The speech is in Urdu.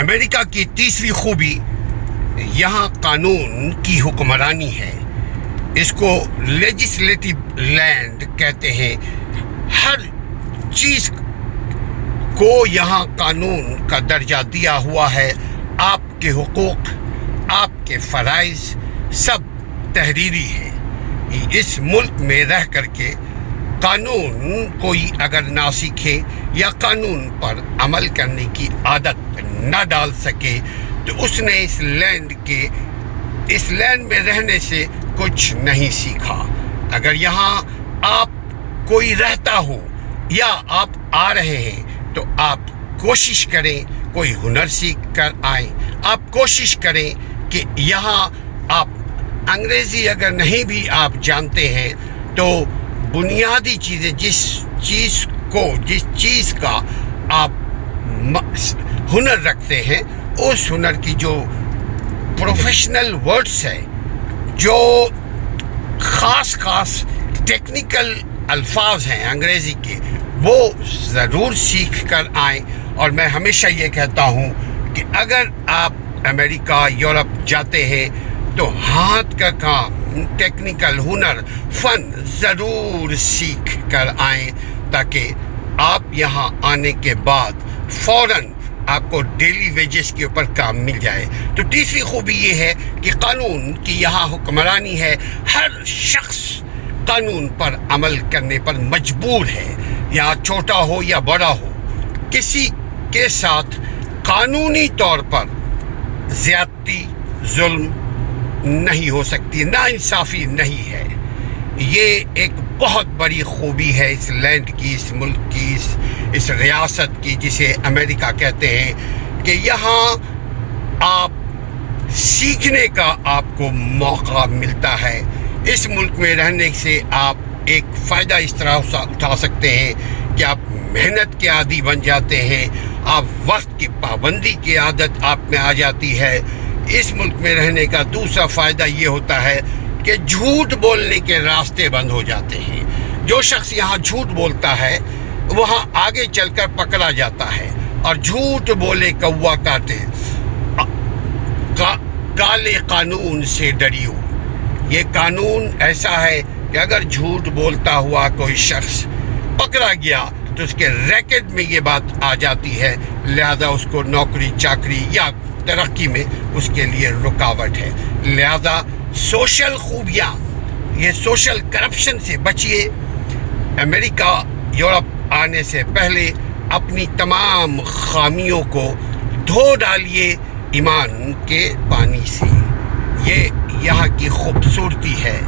امریکہ کی تیسری خوبی یہاں قانون کی حکمرانی ہے. اس کو لیجسلیٹو لینڈ کہتے ہیں. ہر چیز کو یہاں قانون کا درجہ دیا ہوا ہے. آپ کے حقوق، آپ کے فرائض سب تحریری ہے. اس ملک میں رہ کر کے قانون کوئی اگر نہ سیکھے یا قانون پر عمل کرنے کی عادت نہ ڈال سکے تو اس نے اس لینڈ میں رہنے سے کچھ نہیں سیکھا. اگر یہاں آپ کوئی رہتا ہو یا آپ آ رہے ہیں تو آپ کوشش کریں کوئی ہنر سیکھ کر آئیں. آپ کوشش کریں کہ یہاں آپ انگریزی اگر نہیں بھی آپ جانتے ہیں تو بنیادی چیزیں جس چیز کا آپ ہنر رکھتے ہیں اس ہنر کی جو پروفیشنل ورڈز ہیں، جو خاص ٹیکنیکل الفاظ ہیں انگریزی کے، وہ ضرور سیکھ کر آئیں. اور میں ہمیشہ یہ کہتا ہوں کہ اگر آپ امریکہ، یورپ جاتے ہیں تو ہاتھ کا کام، ٹیکنیکل ہنر، فن ضرور سیکھ کر آئیں تاکہ آپ یہاں آنے کے بعد فوراً آپ کو ڈیلی ویجز کے اوپر کام مل جائے. تو تیسری خوبی یہ ہے کہ قانون کی یہاں حکمرانی ہے. ہر شخص قانون پر عمل کرنے پر مجبور ہے، یا چھوٹا ہو یا بڑا ہو. کسی کے ساتھ قانونی طور پر زیادتی، ظلم نہیں ہو سکتی، ناانصافی نہیں ہے. یہ ایک بہت بڑی خوبی ہے اس لینڈ کی، اس ملک کی، اس ریاست کی جسے امریکہ کہتے ہیں، کہ یہاں آپ سیکھنے کا آپ کو موقع ملتا ہے. اس ملک میں رہنے سے آپ ایک فائدہ اس طرح اٹھا سکتے ہیں کہ آپ محنت کے عادی بن جاتے ہیں. آپ وقت کی پابندی کی عادت آپ میں آ جاتی ہے. اس ملک میں رہنے کا دوسرا فائدہ یہ ہوتا ہے کہ جھوٹ بولنے کے راستے بند ہو جاتے ہیں. جو شخص یہاں جھوٹ بولتا ہے وہاں آگے چل کر پکڑا جاتا ہے. اور جھوٹ بولے کوا کاٹے، کالے قانون سے ڈریو. یہ قانون ایسا ہے کہ اگر جھوٹ بولتا ہوا کوئی شخص پکڑا گیا تو اس کے ریکٹ میں یہ بات آ جاتی ہے، لہذا اس کو نوکری چاکری یا ترقی میں اس کے لیے رکاوٹ ہے. لہذا سوشل خوبیاں، یہ سوشل کرپشن سے بچیے. امریکہ، یورپ آنے سے پہلے اپنی تمام خامیوں کو دھو ڈالیے ایمان کے پانی سے. یہ یہاں کی خوبصورتی ہے.